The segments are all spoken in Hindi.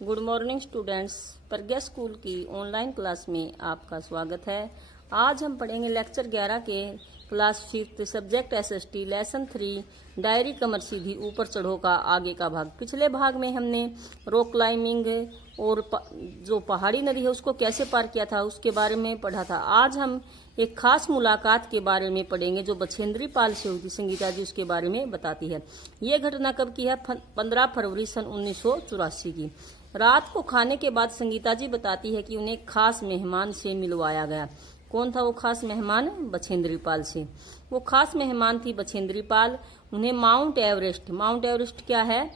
Good morning students. Pragya school की ऑनलाइन क्लास में आपका स्वागत है। आज हम पढ़ेंगे लेक्चर 11 के class 5 subject SST lesson 3 diary कमर सीधी ऊपर चढ़ो का आगे का भाग। पिछले भाग में हमने रॉक क्लाइंबिंग और जो पहाड़ी नदी है उसको कैसे पार किया था उसके बारे में पढ़ा था। आज हम एक खास मुलाकात के बारे में पढ़ेंगे जो बछेंद्री पाल से हुई थी। संगीता जी उसके बारे में बताती है। ये घटना कब की है? 15 फरवरी सन 1984 की। रात को खाने के बाद संगीता जी बताती है कि उन्हें खास मेहमान से मिलवाया गया। कौन था वो खास मेहमान? बछेंद्री पाल से। वो खास मेहमान थी बछेंद्री पाल। उन्हें माउंट एवरेस्ट क्या है?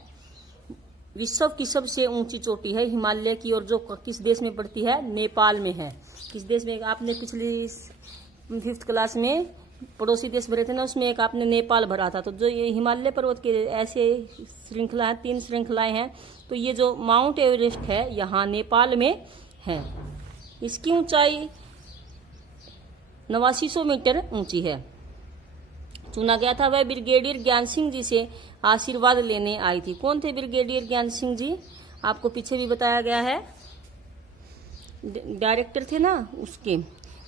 विश्व की सबसे ऊंची चोटी है हिमालय की, और जो किस देश में पड़ती है? नेपाल में है। किस देश में? आपने पिछली 5th क्लास में पड़ोसी देश भरे थे ना, उसमें एक आपने नेपाल भरा था। तो जो ये हिमालय पर्वत के ऐसे श्रृंखला है, 3 श्रृंखलाएं हैं। तो ये जो माउंट एवरेस्ट है यहाँ नेपाल में है। इसकी ऊंचाई 8900 मीटर ऊंची है। चुना गया था वह ब्रिगेडियर ज्ञान सिंह जी से आशीर्वाद लेने आई थी। कौन थे ब्रिगेडियर ज्ञान सिंह जी? आपको पीछे भी बताया गया है, डायरेक्टर थे ना उसके।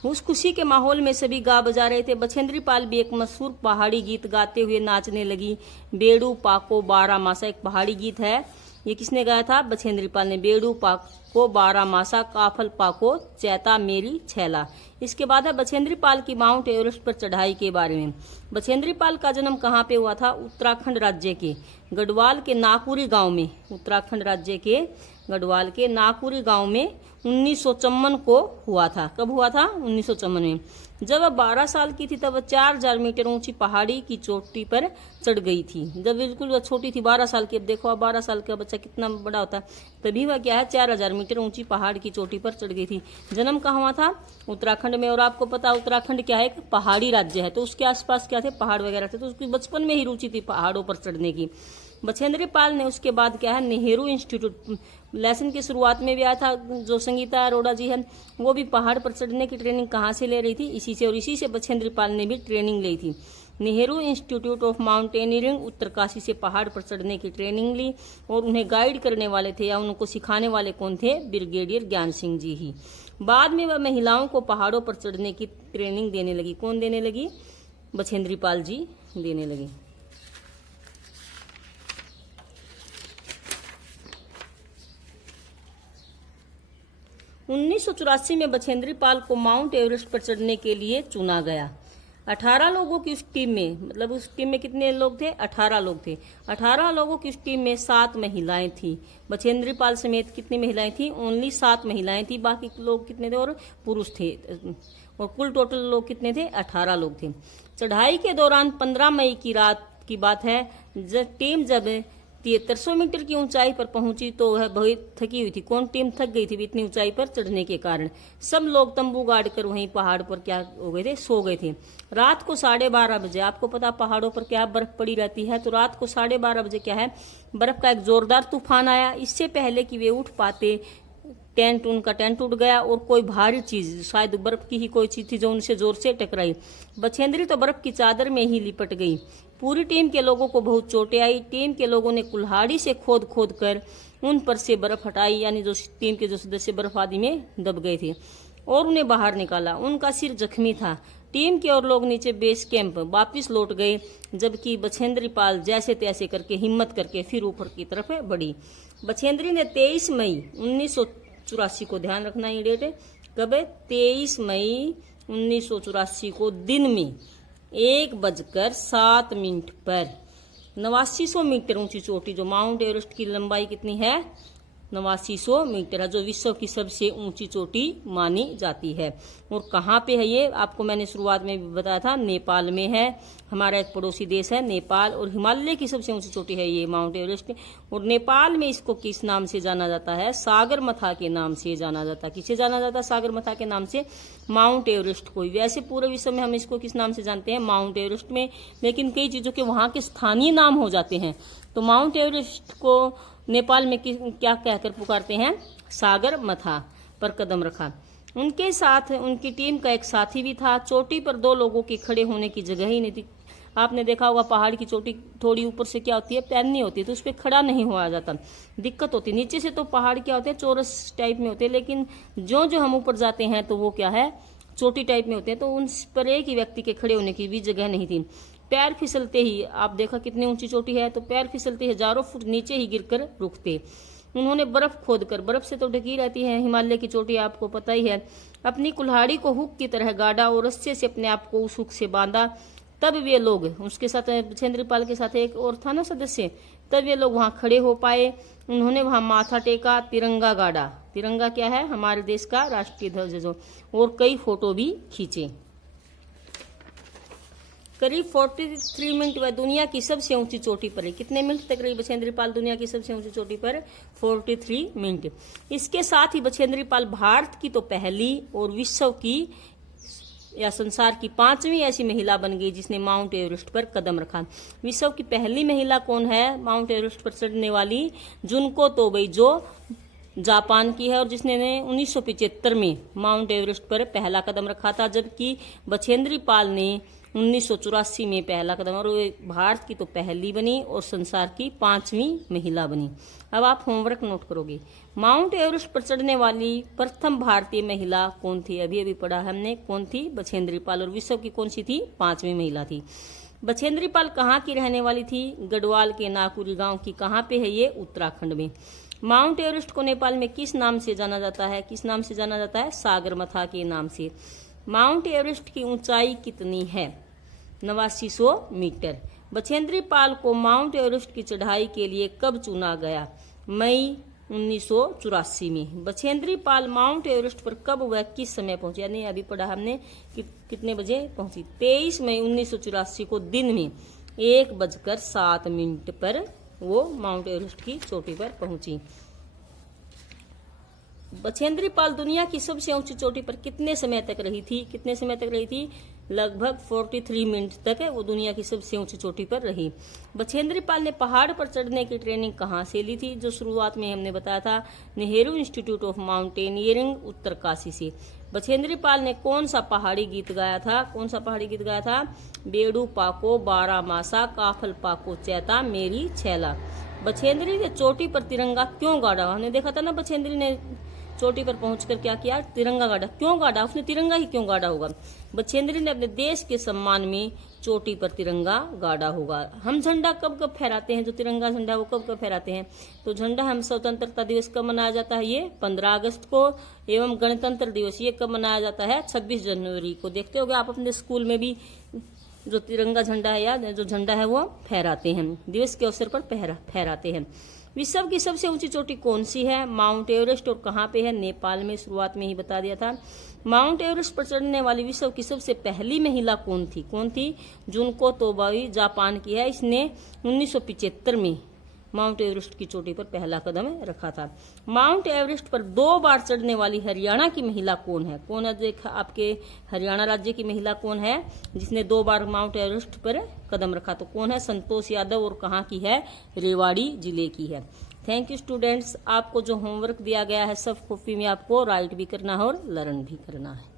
उस खुशी के माहौल में सभी गा बजा रहे थे। बछेंद्री पाल भी एक मशहूर पहाड़ी गीत गाते हुए नाचने लगी। बेड़ू पाको 12 मासा एक पहाड़ी गीत है। ये किसने गाया था? बछेंद्री पाल ने। बेड़ू पाको 12 मासा काफल पाको चैता मेरी छैला। इसके बाद है बछेंद्री पाल की माउंट एवरेस्ट पर चढ़ाई के बारे में। बछेंद्री पाल का जन्म कहाँ पे हुआ था? उत्तराखंड राज्य के गढ़वाल के नाकुरी गांव में। उत्तराखंड राज्य के गढ़वाल के नाकुरी गांव में 1954 को हुआ था। कब हुआ था? 1954 में। जब वह 12 साल की थी तब वह 4000 मीटर ऊंची पहाड़ी की चोटी पर चढ़ गई थी। जब बिल्कुल वह छोटी थी, 12 साल की। अब देखो, अब 12 साल का बच्चा कितना बड़ा होता है। तभी वह क्या है, 4000 मीटर ऊंची पहाड़ की चोटी पर चढ़ गई थी। जन्म कहाँ हुआ था? उत्तराखंड में। और आपको पता उत्तराखंड क्या है? एक पहाड़ी राज्य है। तो उसके आसपास क्या थे? पहाड़ वगैरह थे। तो उसकी बचपन में ही रुचि थी पहाड़ों पर चढ़ने की। बछेंद्री पाल ने उसके बाद क्या है, नेहरू इंस्टीट्यूट, लेसन की शुरुआत में भी आया था जो संगीता अरोड़ा जी है, वो भी पहाड़ पर चढ़ने की ट्रेनिंग कहाँ से ले रही थी? इसी से। और इसी से बछेंद्री पाल ने भी ट्रेनिंग ली थी। Nehru institute of mountaineering Uttarkashi से पहाड़ पर चढ़ने की ट्रेनिंग ली। और उन्हें गाइड करने वाले थे या उनको सिखाने वाले कौन थे? ब्रिगेडियर ज्ञान सिंह जी ही। बाद में वह महिलाओं को पहाड़ों पर चढ़ने की ट्रेनिंग देने लगी। कौन देने लगी? बछेंद्री पाल जी देने लगी। 1984 में बछेंद्री पाल को माउंट एवरेस्ट पर चढ़ने के लिए चुना गया। 18 लोगों की उस टीम में, मतलब उस टीम में कितने लोग थे? 18 लोग थे। 18 लोगों की उस टीम में 7 महिलाएं थी। बछेंद्री पाल समेत कितनी महिलाएं थी? ओनली 7 महिलाएं थी। बाकी लोग कितने थे? और पुरुष थे। और कुल टोटल लोग कितने थे? 18 लोग थे। चढ़ाई के दौरान 15 मई की रात की बात है, जब टीम 7300 मीटर की ऊंचाई पर पहुंची तो वह बहुत थकी हुई थी। कौन टीम थक गई थी इतनी ऊंचाई पर चढ़ने के कारण? सब लोग तंबू गाड़ कर वहीं पहाड़ पर क्या हो गए थे? सो गए थे। रात को 12:30 बजे, आपको पता पहाड़ों पर क्या बर्फ पड़ी रहती है, तो रात को 12:30 बजे क्या है, बर्फ का एक जोरदार तूफान आया। इससे पहले कि वे उठ पाते, उनका टेंट उड़ गया और कोई भारी चीज, शायद बर्फ की ही कोई चीज थी जो उनसे जोर से टकराई। बछेंद्री तो बर्फ की चादर में ही लिपट गई। पूरी टीम के लोगों को बहुत चोटें आई। टीम के लोगों ने कुल्हाड़ी से खोद खोद कर उन पर से बर्फ हटाई, यानी जो टीम के जो सदस्य बर्फ आदि में दब गए थे, और उन्हें बाहर निकाला। उनका सिर जख्मी था। टीम के और लोग नीचे बेस कैंप वापिस लौट गए, जबकि बछेंद्री पाल जैसे तैसे करके हिम्मत करके फिर ऊपर की तरफ बढ़ी। बछेंद्री ने 23 मई 1984 को, ध्यान रखना ये डेट है, कब है? 23 मई 1984 को दिन में 1:07 पर 8900 मीटर ऊंची चोटी, जो माउंट एवरेस्ट की लंबाई कितनी है? 8900 मीटर है, जो विश्व की सबसे ऊंची चोटी मानी जाती है। और कहाँ पे है ये? आपको मैंने शुरुआत में भी बताया था, नेपाल में है। हमारा एक पड़ोसी देश है नेपाल, और हिमालय की सबसे ऊंची चोटी है ये माउंट एवरेस्ट। और नेपाल में इसको किस नाम से जाना जाता है? सागरमाथा के नाम से जाना जाता है। किसे जाना जाता है? सागरमाथा के नाम से, माउंट एवरेस्ट को। वैसे पूरे विश्व में हम इसको किस नाम से जानते हैं? माउंट एवरेस्ट में। लेकिन कई चीजों के वहां के स्थानीय नाम हो जाते हैं। तो माउंट एवरेस्ट को नेपाल में क्या कहकर पुकारते हैं? सागरमाथा पर कदम रखा। उनके साथ उनकी टीम का एक साथी भी था। चोटी पर 2 लोगों के खड़े होने की जगह ही नहीं थी। आपने देखा होगा पहाड़ की चोटी थोड़ी ऊपर से क्या होती है, पैनी होती है, तो उस पर खड़ा नहीं हुआ जाता, दिक्कत होती है। नीचे से तो पहाड़ क्या होते हैं, चौरस टाइप में होते हैं, लेकिन जो हम ऊपर जाते हैं तो वो क्या है, चोटी टाइप में होते हैं। तो उन पर एक ही व्यक्ति के खड़े होने की भी जगह नहीं थी। पैर फिसलते ही, आप देखा कितनी ऊंची चोटी है, तो पैर फिसलते हजारों फुट नीचे ही गिरकर रुकते। उन्होंने बर्फ खोदकर, बर्फ से तो ढकी रहती है हिमालय की चोटी, आपको पता ही है, अपनी कुल्हाड़ी को हुक की तरह गाड़ा और रस्से से अपने आप को उस हुक से बांधा। तब वे लोग, उसके साथ बछेंद्री पाल के साथ एक और था ना सदस्य, तब वे लोग वहां खड़े हो पाए। उन्होंने वहां माथा टेका, तिरंगा गाड़ा, तिरंगा क्या है, हमारे देश का राष्ट्रीय ध्वज जो, और कई फोटो भी खींचे। करीब 43 मिनट वह दुनिया की सबसे ऊंची चोटी पर है। कितने मिनट तक रही बछेंद्री पाल दुनिया की सबसे ऊंची चोटी पर? 43 मिनट। इसके साथ ही बछेंद्री पाल भारत की तो पहली और विश्व की या संसार की 5वीं ऐसी महिला बन गई जिसने माउंट एवरेस्ट पर कदम रखा। विश्व की पहली महिला कौन है माउंट एवरेस्ट पर चढ़ने वाली? जुनको तोबई, जो जापान की है, और जिसने 1975 में माउंट एवरेस्ट पर पहला कदम रखा था, जबकि बछेंद्री पाल ने 1984 में पहला कदम, और भारत की तो पहली बनी और संसार की 5वीं महिला बनी। अब आप होमवर्क नोट करोगे, माउंट एवरेस्ट पर चढ़ने वाली प्रथम भारतीय महिला कौन थी? अभी अभी पढ़ा हमने, कौन थी? बछेंद्री पाल। और विश्व की कौन सी थी? 5वीं महिला थी। बछेंद्री पाल कहाँ की रहने वाली थी? गढ़वाल के नाकुरी गांव की। कहाँ पे है ये? उत्तराखंड में। माउंट एवरेस्ट को नेपाल में किस नाम से जाना जाता है? किस नाम से जाना जाता है? सागरमाथा के नाम से। माउंट एवरेस्ट की ऊंचाई कितनी है? 8900 मीटर। बछेंद्री पाल को माउंट एवरेस्ट की चढ़ाई के लिए कब चुना गया? मई 1984 में। बछेंद्री पाल माउंट एवरेस्ट पर कब व किस समय पहुंची? यानी अभी पढ़ा हमने कि कितने बजे पहुंची? 23 मई 1984 को दिन में 1:07 पर वो माउंट एवरेस्ट की चोटी पर पहुंची। बछेंद्री पाल दुनिया की सबसे ऊंची चोटी पर कितने समय तक रही थी? कितने समय तक रही थी? लगभग 43 मिनट तक वो दुनिया की सबसे ऊंची चोटी पर रही। बछेंद्री पाल ने पहाड़ पर चढ़ने की ट्रेनिंग कहाँ से ली थी? जो शुरुआत में हमने बताया था, Nehru institute of mountaineering, Uttarkashi से। बछेंद्री पाल ने कौन सा पहाड़ी गीत गाया था? कौन सा पहाड़ी गीत गाया था? बेड़ू पाको बारह मासा, काफल पाको चैता मेरी छैला। बछेंद्री ने चोटी पर तिरंगा क्यों गाड़ा? हमने देखा था ना, बछेंद्री ने चोटी पर पहुंचकर क्या किया? तिरंगा गाड़ा। क्यों गाड़ा? उसने तिरंगा ही क्यों गाड़ा होगा? बछेंद्री ने अपने देश के सम्मान में चोटी पर तिरंगा गाड़ा होगा। हम झंडा कब कब फहराते हैं? जो तिरंगा झंडा वो कब कब फहराते हैं? तो झंडा हम स्वतंत्रता दिवस कब मनाया जाता है? ये 15 अगस्त को। एवं गणतंत्र दिवस ये कब मनाया जाता है? 26 जनवरी को। देखते होगे आप अपने स्कूल में भी जो तिरंगा झंडा है या जो झंडा है वो फहराते हैं, दिवस के अवसर पर फहराते हैं। विश्व की सबसे ऊंची चोटी कौन सी है? Mount Everest. और कहाँ पे है? नेपाल में। शुरुआत में ही बता दिया था। माउंट एवरेस्ट पर चढ़ने वाली विश्व की सबसे पहली महिला कौन थी? कौन थी? जुनको तोबई, जापान की है। इसने 1975 में माउंट एवरेस्ट की चोटी पर पहला कदम रखा था। माउंट एवरेस्ट पर 2 बार चढ़ने वाली हरियाणा की महिला कौन है? कौन है? देखा आपके हरियाणा राज्य की महिला कौन है जिसने 2 बार माउंट एवरेस्ट पर कदम रखा? तो कौन है? संतोष यादव। और कहाँ की है? रेवाड़ी जिले की है। Thank you students. आपको जो होमवर्क दिया गया है सब कॉपी में आपको राइट भी करना है और लर्न भी करना है।